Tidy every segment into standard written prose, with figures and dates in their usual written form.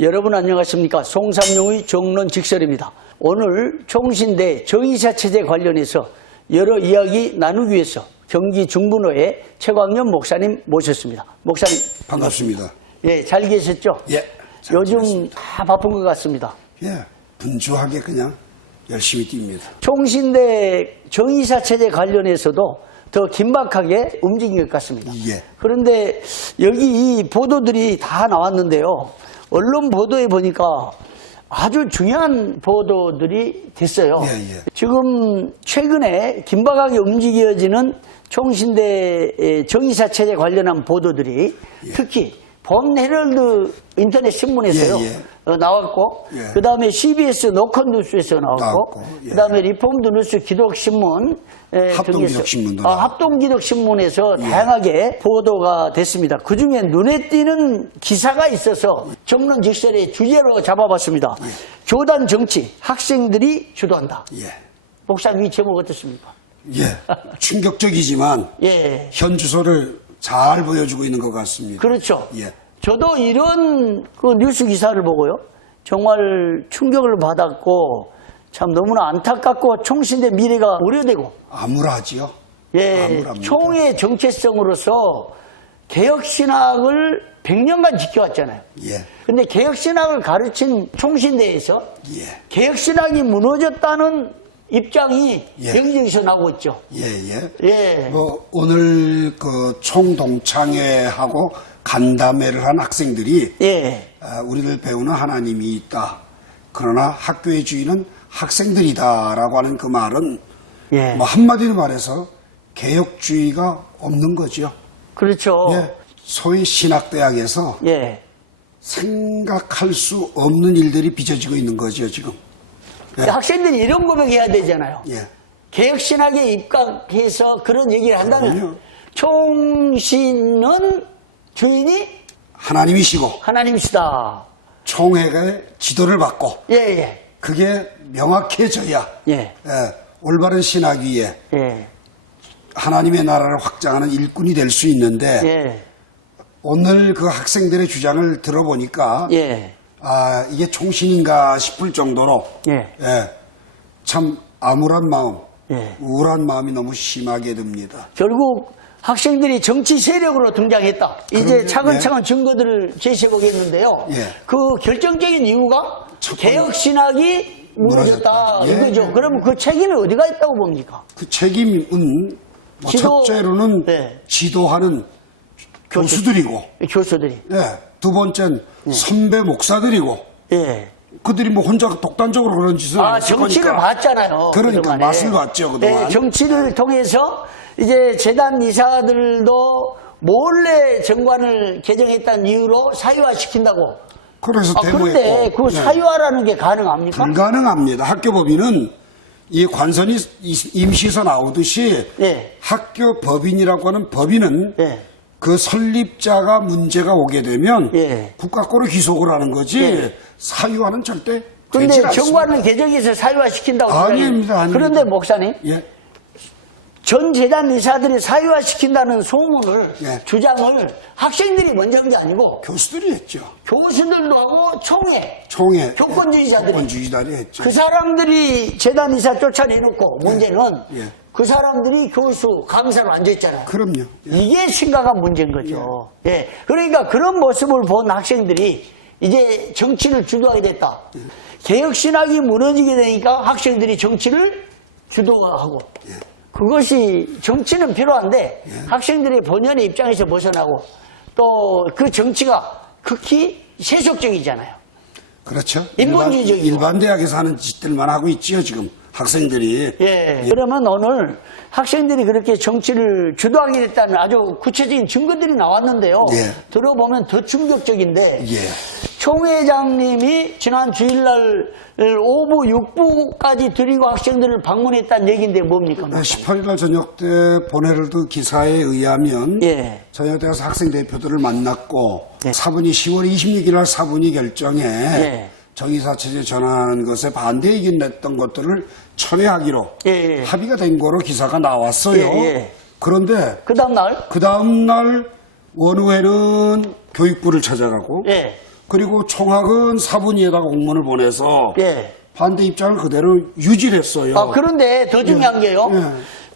여러분 안녕하십니까. 송삼룡의 정론직설입니다. 오늘 총신대 정의사체제 관련해서 여러 이야기 나누기 위해서 경기 중분호의 최광년 목사님 모셨습니다. 목사님 반갑습니다. 예, 잘 계셨죠? 예. 요즘 다 바쁜 것 같습니다. 예. 분주하게 그냥 열심히 뜁니다. 총신대 정의사체제 관련해서도 더 긴박하게 움직인 것 같습니다. 예. 그런데 여기 이 보도들이 다 나왔는데요. 언론 보도에 보니까 아주 중요한 보도들이 됐어요. 예. 지금 최근에 긴박하게 움직여지는 총신대 정의사체제 관련한 보도들이 특히 본 헤럴드 인터넷 신문에서요. 나왔고, 그 다음에 CBS 노컷뉴스에서 나왔고, 그 다음에 리폼드 뉴스 기독신문, 합동기독신문도 합동기독신문에서 다양하게 보도가 됐습니다. 그 중에 눈에 띄는 기사가 있어서 정론직설의 주제로 잡아봤습니다. 교단 정치, 학생들이 주도한다. 목사님 이 제목 어떻습니까? 예. 충격적이지만 예. 현 주소를 잘 보여주고 있는 것 같습니다. 그렇죠. 예. 저도 이런 그 뉴스 기사를 보고요. 정말 충격을 받았고 참 너무나 안타깝고 총신대 미래가 우려되고 암울하지요. 예, 암울합니다. 총의 정체성으로서 개혁신학을 100년간 지켜왔잖아요. 예. 근데 개혁신학을 가르친 총신대에서 예. 개혁신학이 무너졌다는 입장이 여기저기서 나오고 있죠. 예. 뭐 오늘 그 총동창회하고 간담회를 한 학생들이 우리들 배우는 하나님이 있다. 그러나 학교의 주인은 학생들이다라고 하는 그 말은 뭐 한마디로 말해서 개혁주의가 없는 거죠. 그렇죠. 예. 소위 신학대학에서 생각할 수 없는 일들이 빚어지고 있는 거죠, 지금. 학생들이 이런 고백해야 되잖아요. 예. 개혁신학에 입각해서 그런 얘기를 한다면 총신은 주인이 하나님이시고 하나님이시다. 총회의 지도를 받고 그게 명확해져야 올바른 신학 위에 하나님의 나라를 확장하는 일꾼이 될 수 있는데 오늘 그 학생들의 주장을 들어보니까 아, 이게 총신인가 싶을 정도로 참 암울한 마음, 우울한 마음이 너무 심하게 듭니다. 결국 학생들이 정치 세력으로 등장했다. 이제 차근차근 증거들을 제시해보겠는데요. 그 결정적인 이유가 개혁신학이 무너졌다 이거죠. 그러면 그 책임이 어디가 있다고 봅니까? 그 책임은 뭐 첫째로는 지도하는 교수들이고 두 번째는 선배 목사들이고 그들이 뭐 혼자 독단적으로 그런 짓을 안 했을 정치를 거니까. 봤잖아요. 그러니까 그동안에. 맛을 봤죠 그동안. 정치를 통해서 이제 재단 이사들도 몰래 정관을 개정했다는 이유로 사유화시킨다고. 그래서 그런데 데모했고. 그 사유화라는 게 가능합니까? 불가능합니다. 학교법인은 이 관선이 임시에서 나오듯이 학교 법인이라고 하는 법인은 그 설립자가 문제가 오게 되면 국가권으로 귀속을 하는 거지 사유화는 절대 그런데 되지 않습니다. 정관을 개정해서 사유화시킨다고 아닙니다. 그런데 목사님 전 재단 이사들이 사유화시킨다는 소문을 주장을 학생들이 먼저 한 게 아니고 교수들이 했죠. 교수들도 하고 총회 교권주의자들이 했죠. 그 사람들이 재단 이사 쫓아내놓고 문제는 그 사람들이 교수 강사로 앉아있잖아요. 그럼요. 이게 심각한 문제인 거죠. 그러니까 그런 모습을 본 학생들이 이제 정치를 주도하게 됐다. 개혁신학이 무너지게 되니까 학생들이 정치를 주도하고 그것이 정치는 필요한데 학생들의 본연의 입장에서 벗어나고 또 그 정치가 극히 세속적이잖아요. 그렇죠. 인본주의적이고. 일반 대학에서 하는 짓들만 하고 있지요 지금 학생들이. 그러면 오늘 학생들이 그렇게 정치를 주도하게 됐다는 아주 구체적인 증거들이 나왔는데요. 들어보면 더 충격적인데 총회장님이 지난 주일날 오후 6부까지 드리고 학생들을 방문했다는 얘기인데 뭡니까? 18일날 저녁 때 본헤럴드 기사에 의하면 저녁 때 가서 학생 대표들을 만났고 사분이 10월 26일 날 사분이 결정해 정의사체제 전환하는 것에 반대 의견 냈던 것들을 철회하기로 합의가 된 거로 기사가 나왔어요. 그런데 그 다음날 원우회는 교육부를 찾아가고 그리고 총학은 사분위에다가 공문을 보내서 예. 반대 입장을 그대로 유지를 했어요. 아, 그런데 더 중요한 게요. 예.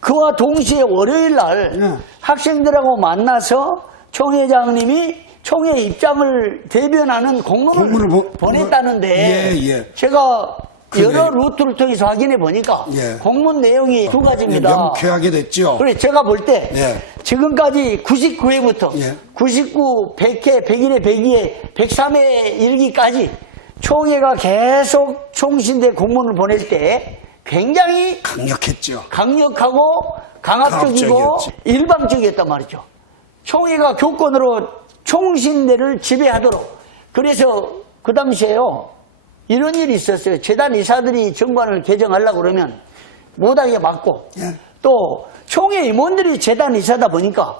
그와 동시에 월요일 날 예. 학생들하고 만나서 총회장님이 총회 입장을 대변하는 공문을 보냈다는데 예. 제가 여러 네. 루트를 통해서 확인해 보니까 예. 공문 내용이 두 가지입니다. 명쾌하게 됐죠. 그래 제가 볼 때 예. 지금까지 99회부터 예. 99, 100회, 101회, 102회, 103회 일기까지 총회가 계속 총신대 공문을 보낼 때 굉장히 강력했죠. 강력하고 강압적이고 강압적이었지. 일방적이었단 말이죠. 총회가 교권으로 총신대를 지배하도록. 그래서 그 당시에요. 이런 일이 있었어요. 재단 이사들이 정관을 개정하려고 그러면 못하게 막고 예. 또 총회 임원들이 재단 이사다 보니까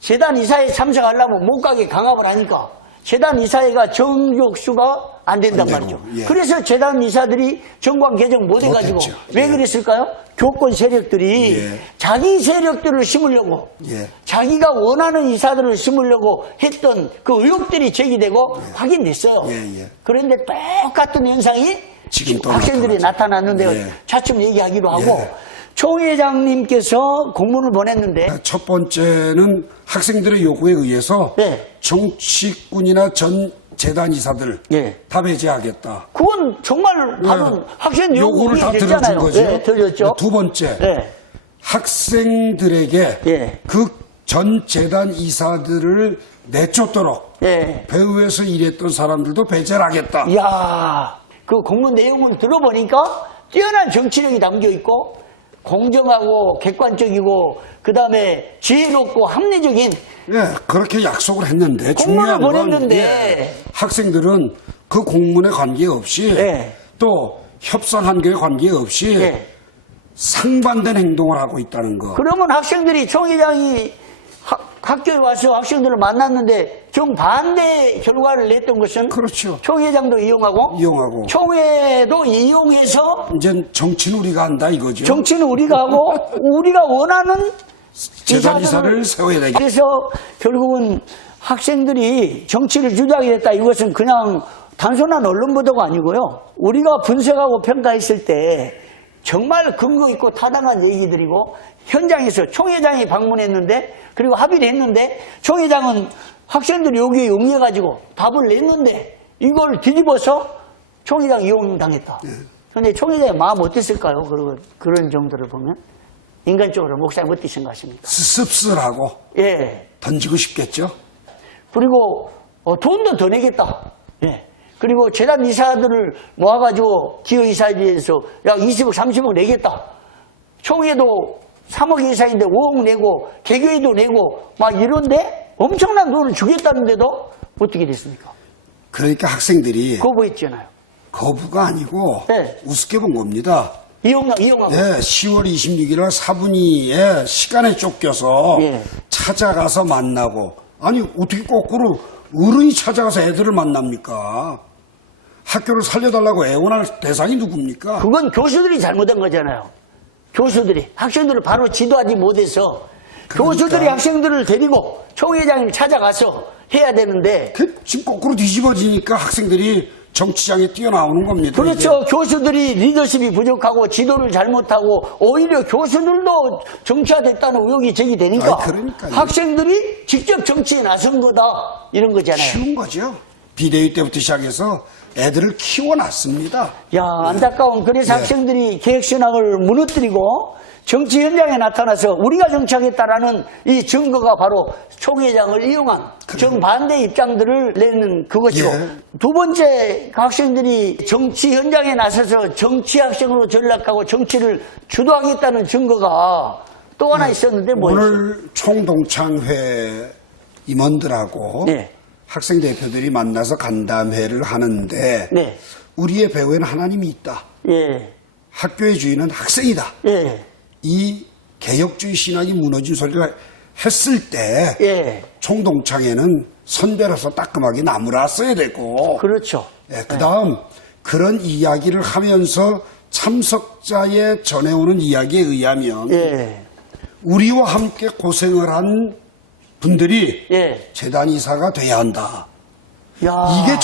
재단 이사에 참석하려면 못 가게 강압을 하니까 재단 이사회가 정족수가 안 된단 안 되고, 말이죠. 예. 그래서 재단 이사들이 정관 개정 못 해가지고 못했죠. 왜 예. 그랬을까요? 교권 세력들이 예. 자기 세력들을 심으려고 예. 자기가 원하는 이사들을 심으려고 했던 그 의혹들이 제기되고 확인됐어요. 예. 그런데 똑같은 현상이 지금 또 학생들이 나타났는데 예. 차츰 얘기하기로 하고 예. 총회장님께서 공문을 보냈는데 첫 번째는 학생들의 요구에 의해서 네. 정치꾼이나 전 재단 이사들 예. 다 배제하겠다. 그건 정말 바로 학생 요구를 다 들어준 됐잖아요. 거죠. 네, 들렸죠. 두 번째, 네. 학생들에게 예. 그 전 재단 이사들을 내쫓도록 네. 배후에서 일했던 사람들도 배제를 하겠다. 이야, 그 공문 내용을 들어보니까 뛰어난 정치력이 담겨 있고 공정하고 객관적이고 그 다음에 지혜롭고 합리적인 예, 그렇게 약속을 했는데 공문을 중요한 건 보냈는데 학생들은 그 공문에 관계없이 예. 또 협상한 게 관계없이 예. 상반된 행동을 하고 있다는 거. 그러면 학생들이 총회장이 학교에 와서 학생들을 만났는데 정반대 결과를 냈던 것은 그렇죠. 총회장도 이용하고 총회도 이용해서 이제 정치는 우리가 한다 이거죠. 정치는 우리가 하고 우리가 원하는 재단 이사를 세워야 되겠다. 그래서 결국은 학생들이 정치를 주도하게 됐다. 이것은 그냥 단순한 언론 보도가 아니고요. 우리가 분석하고 평가했을 때 정말 근거 있고 타당한 얘기들이고 현장에서 총회장이 방문했는데 그리고 합의를 했는데 총회장은 학생들이 여기에 용해가지고 답을 냈는데 이걸 뒤집어서 총회장 이용당했다. 그런데 총회장의 마음 어땠을까요? 그런 정도를 보면 인간적으로 목사님 어떻게 생각하십니까? 씁쓸하고 예. 던지고 싶겠죠. 그리고 돈도 더 내겠다. 예. 그리고 재단 이사들을 모아가지고 기여이사에 대해서 약 20억, 30억 내겠다. 총회도 3억 이사인데 5억 내고 개교회도 내고 막 이런데 엄청난 돈을 주겠다는데도 어떻게 됐습니까? 그러니까 학생들이 거부했잖아요. 거부가 아니고 네. 우습게 본 겁니다. 이용하고. 네, 10월 26일 날 사분위에 시간에 쫓겨서 예. 찾아가서 만나고 아니 어떻게 거꾸로 어른이 찾아가서 애들을 만납니까? 학교를 살려달라고 애원할 대상이 누굽니까? 그건 교수들이 잘못한 거잖아요. 교수들이 학생들을 바로 지도하지 못해서 그러니까. 교수들이 학생들을 데리고 총회장을 찾아가서 해야 되는데 지금 거꾸로 뒤집어지니까 학생들이 정치장에 뛰어나오는 겁니다. 그렇죠. 교수들이 리더십이 부족하고 지도를 잘못하고 오히려 교수들도 정치화됐다는 의혹이 제기되니까 그러니까요. 학생들이 직접 정치에 나선 거다 이런 거잖아요. 키운 거죠. 비대위 때부터 시작해서 애들을 키워놨습니다. 야, 안타까운 그래서 네. 학생들이 계획신학을 무너뜨리고 정치 현장에 나타나서 우리가 정치하겠다라는 이 증거가 바로 총회장을 이용한 정반대 입장들을 내는 그것이고 예. 두 번째 학생들이 정치 현장에 나서서 정치 학생으로 전락하고 정치를 주도하겠다는 증거가 또 하나 있었는데 뭐였어요? 오늘 총동창회 임원들하고 네. 학생 대표들이 만나서 간담회를 하는데 네. 우리의 배후에는 하나님이 있다. 예. 학교의 주인은 학생이다. 예. 이 개혁주의 신학이 무너진 소리를 했을 때 예. 총동창회는 선배로서 따끔하게 나무랐어야 되고 그렇죠. 예, 그다음 그런 이야기를 하면서 참석자의 전해오는 이야기에 의하면 예. 우리와 함께 고생을 한 분들이 예. 재단 이사가 돼야 한다. 야. 이게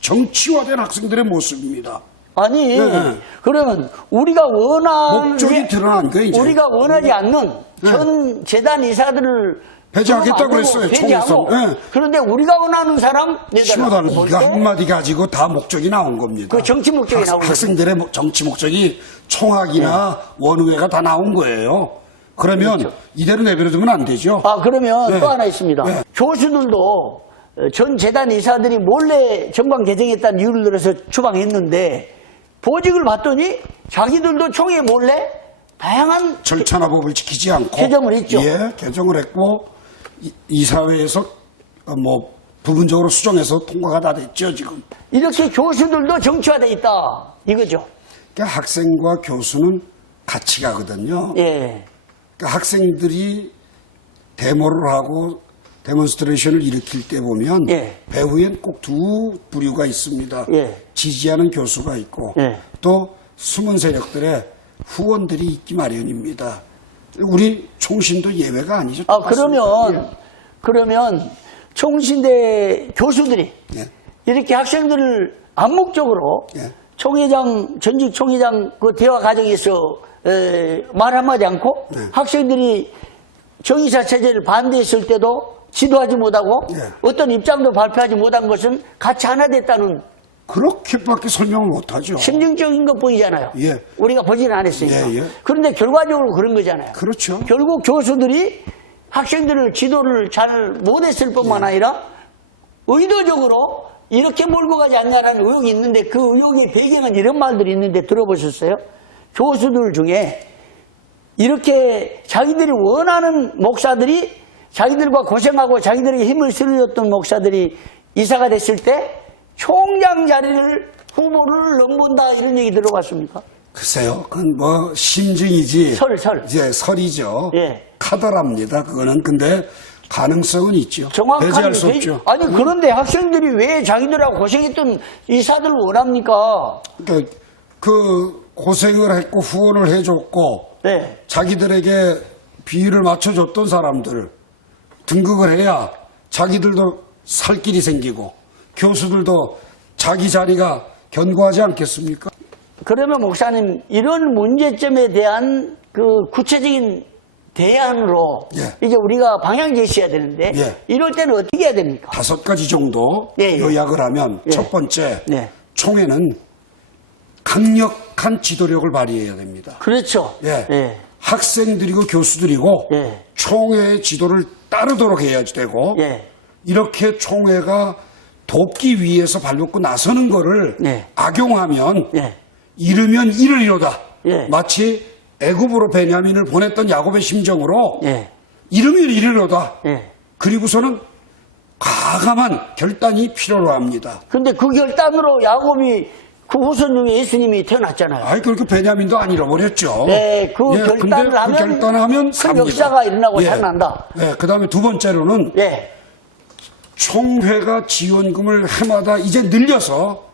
정치화된 학생들의 모습입니다. 아니, 네. 그러면 우리가 목적이 드러난 거예요, 이제. 우리가 원하지 않는 전 재단 이사들을 배제하겠다고 그랬어요, 배제하고. 총에서. 네. 그런데 우리가 원하는 사람 내달라. 이거 한마디 가지고 다 목적이 나온 겁니다. 그 정치 목적이 나온 거죠. 학생들의 정치 목적이 총학이나 원우회가 다 나온 거예요. 그러면 그렇죠. 이대로 내버려두면 안 되죠. 아, 그러면 네. 또 하나 있습니다. 네. 교수들도 전 재단 이사들이 몰래 정관 개정했다는 이유를 들어서 추방했는데 보직을 봤더니 자기들도 총회 몰래 다양한 절차나 법을 지키지 않고 개정을 했죠. 예, 개정을 했고 이사회에서 뭐 부분적으로 수정해서 통과가 다 됐죠, 지금. 이렇게 교수들도 정치화돼 있다 이거죠. 그러니까 학생과 교수는 같이 가거든요. 예. 그러니까 학생들이 데모를 하고 데몬스트레이션을 일으킬 때 보면 예. 배후엔 꼭 두 부류가 있습니다. 예. 지지하는 교수가 있고 예. 또 숨은 세력들의 후원들이 있기 마련입니다. 우리 총신도 예외가 아니죠. 아, 똑같습니다. 그러면 총신대 교수들이 예. 이렇게 학생들을 암묵적으로 예. 전직 총회장 그 대화 과정에서 말 한마디 않고 네. 학생들이 정의사 체제를 반대했을 때도 지도하지 못하고 예. 어떤 입장도 발표하지 못한 것은 같이 하나 됐다는 그렇게밖에 설명을 못하죠. 심증적인 것 보이잖아요. 예. 우리가 보지는 않았으니까. 예, 예. 그런데 결과적으로 그런 거잖아요. 그렇죠. 결국 교수들이 학생들을 지도를 잘 못했을 뿐만 아니라 의도적으로 이렇게 몰고 가지 않냐라는 의혹이 있는데 그 의혹의 배경은 이런 말들이 있는데 들어보셨어요? 교수들 중에 이렇게 자기들이 원하는 목사들이 자기들과 고생하고 자기들에게 힘을 실어줬던 목사들이 이사가 됐을 때 총장 자리를 후보를 넘본다 이런 얘기 들어봤습니까? 글쎄요, 그건 뭐 심증이지. 설. 이제 설이죠. 예. 카더랍니다. 그거는 근데 가능성은 있죠. 정확한 배제할 수 없죠. 아니 그런데 학생들이 왜 자기들하고 고생했던 이사들을 원합니까? 그러니까 그 고생을 했고 후원을 해줬고 네. 자기들에게 비위를 맞춰줬던 사람들 등극을 해야 자기들도 살 길이 생기고 교수들도 자기 자리가 견고하지 않겠습니까? 그러면 목사님 이런 문제점에 대한 그 구체적인 대안으로 예. 이제 우리가 방향 제시해야 되는데 예. 이럴 때는 어떻게 해야 됩니까? 5가지 정도 예, 예. 요약을 하면 예. 첫 번째 네. 총회는 강력한 지도력을 발휘해야 됩니다. 그렇죠. 예. 예. 학생들이고 교수들이고 예. 총회의 지도를 따르도록 해야지 되고 예. 이렇게 총회가 돕기 위해서 발벗고 나서는 거를 예. 악용하면 예. 이르면 이르리로다. 예. 마치 애굽으로 베냐민을 보냈던 야곱의 심정으로 예. 이르면 이르리로다. 예. 그리고서는 과감한 결단이 필요로 합니다. 근데 그 결단으로 야곱이 그 후손 중에 예수님이 태어났잖아요. 아이 그렇게 베냐민도 안 잃어버렸죠. 네, 그 근데 결단을 하면 결단하면 큰 삽니다. 역사가 일어나고 예. 살아난다. 예, 그다음에 두 번째로는 예. 총회가 지원금을 해마다 이제 늘려서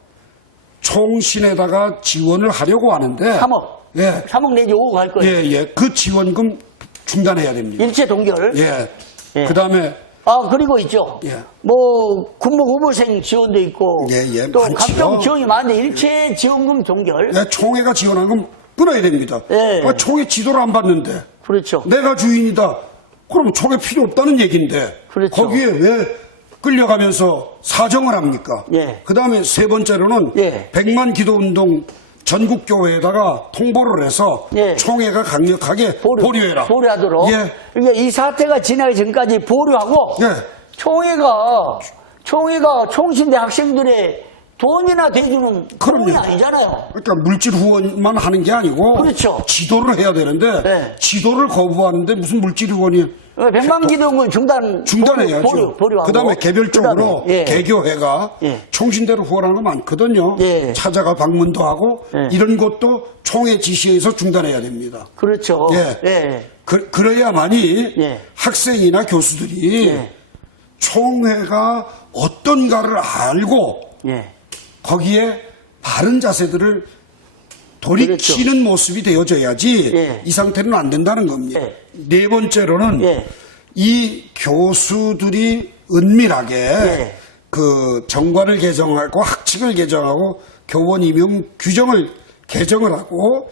총신에다가 지원을 하려고 하는데 3억. 예. 3억 내지 5억 할 거예요. 예, 예. 그 지원금 중단해야 됩니다. 일체 동결. 예. 예. 그다음에 아, 그리고 있죠. 예. 뭐, 군복 후보생 지원도 있고. 예, 예, 또 많지요. 각종 지원이 많은데 일체 지원금 동결. 예, 총회가 지원한 건 끊어야 됩니다. 예. 아, 총회 지도를 안 받는데 그렇죠. 내가 주인이다. 그럼 총회 필요 없다는 얘기인데 그렇죠. 거기에 왜 끌려가면서 사정을 합니까? 예. 그다음에 세 번째로는 예. 100만 기도운동 전국교회에다가 통보를 해서 예. 총회가 강력하게 보류해라. 보류하도록. 예. 그러니까 이 사태가 지나기 전까지 보류하고 예. 총회가 총신대 학생들의 돈이나 대주는 그럼요. 돈이 아니잖아요. 그러니까 물질 후원만 하는 게 아니고 그렇죠. 지도를 해야 되는데 네. 지도를 거부하는데 무슨 물질 후원이 100만 기도는 중단해야죠. 보류하고. 그다음에 개별적으로 그다음에, 예. 개교회가 예. 총신대로 후원하는 거 많거든요. 예. 찾아가 방문도 하고 예. 이런 것도 총회 지시에서 중단해야 됩니다. 그렇죠. 예. 예. 그래야만이 예. 학생이나 교수들이 예. 총회가 어떤가를 알고 예. 거기에 바른 자세들을 돌이키는 모습이 되어져야지 예. 이 상태는 안 된다는 겁니다. 예. 네 번째로는 예. 이 교수들이 은밀하게 예. 그 정관을 개정하고 학칙을 개정하고 교원 임용 규정을 개정을 하고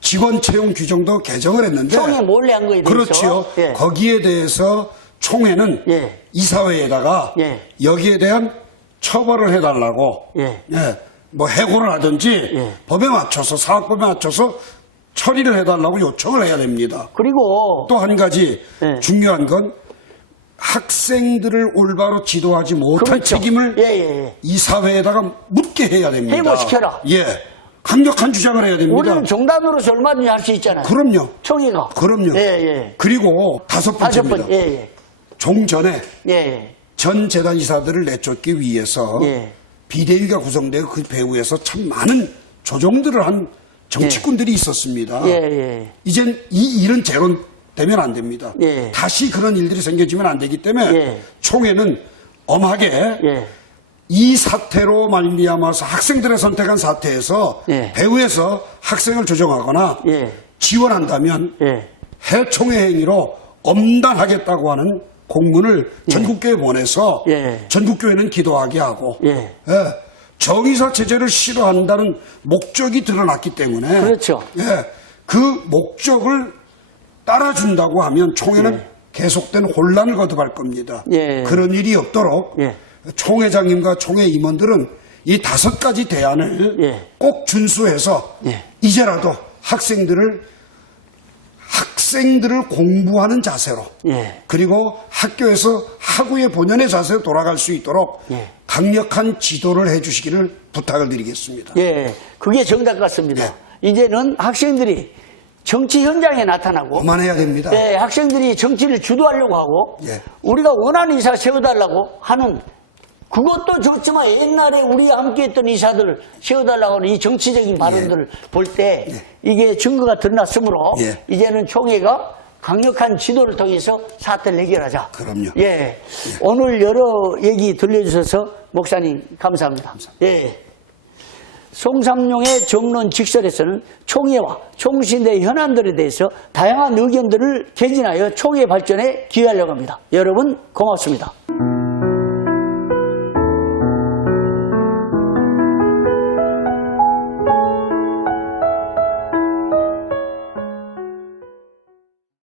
직원 채용 규정도 개정을 했는데 총회 몰래 한 거에 대해서 그렇지요. 예. 거기에 대해서 총회는 예. 이사회에다가 예. 여기에 대한 처벌을 해달라고 예. 뭐 해고를 하든지 예. 법에 맞춰서 사학법에 맞춰서 처리를 해달라고 요청을 해야 됩니다. 그리고 또 한 가지 예. 중요한 건 학생들을 올바로 지도하지 못한 그렇죠. 책임을 예. 이사회에다가 묻게 해야 됩니다. 해고시켜라. 예. 강력한 주장을 해야 됩니다. 우리는 종단으로서 얼마든지 할 수 있잖아요. 그럼요. 총회가. 그럼요. 예. 그리고 다섯 번째입니다. 예. 종전에 예. 전 재단 이사들을 내쫓기 위해서 예. 비대위가 구성되고 그 배후에서 참 많은 조종들을 한 정치꾼들이 있었습니다. 예. 이젠 이 일은 재론되면 안 됩니다. 예. 다시 그런 일들이 생겨지면 안 되기 때문에 예. 총회는 엄하게 예. 이 사태로 말미암아서 학생들의 선택한 사태에서 예. 배후에서 학생을 조정하거나 예. 지원한다면 예. 해총회 행위로 엄단하겠다고 하는 공문을 전국교회에 보내서 예. 전국교회는 기도하게 하고 예. 정의사 체제를 싫어한다는 목적이 드러났기 때문에 그렇죠. 그 목적을 따라준다고 하면 총회는 계속된 혼란을 거듭할 겁니다. 예. 그런 일이 없도록 예. 총회장님과 총회 임원들은 이 5가지 대안을 예. 꼭 준수해서 예. 이제라도 학생들을 공부하는 자세로 예. 그리고 학교에서 학우의 본연의 자세로 돌아갈 수 있도록 예. 강력한 지도를 해주시기를 부탁을 드리겠습니다. 예. 그게 정답 같습니다. 이제는 학생들이 정치 현장에 나타나고 그만해야 됩니다. 예, 학생들이 정치를 주도하려고 하고 예. 우리가 원하는 이사 세워달라고 하는 그것도 좋지만 옛날에 우리가 함께했던 이사들 세워달라고 하는 이 정치적인 발언들을 볼 때 이게 증거가 드러났으므로 이제는 총회가 강력한 지도를 통해서 사태를 해결하자. 그럼요. 예. 오늘 여러 얘기 들려주셔서 목사님 감사합니다. 예. 송삼룡의 정론 직설에서는 총회와 총신대 현안들에 대해서 다양한 의견들을 개진하여 총회 발전에 기여하려고 합니다. 여러분 고맙습니다.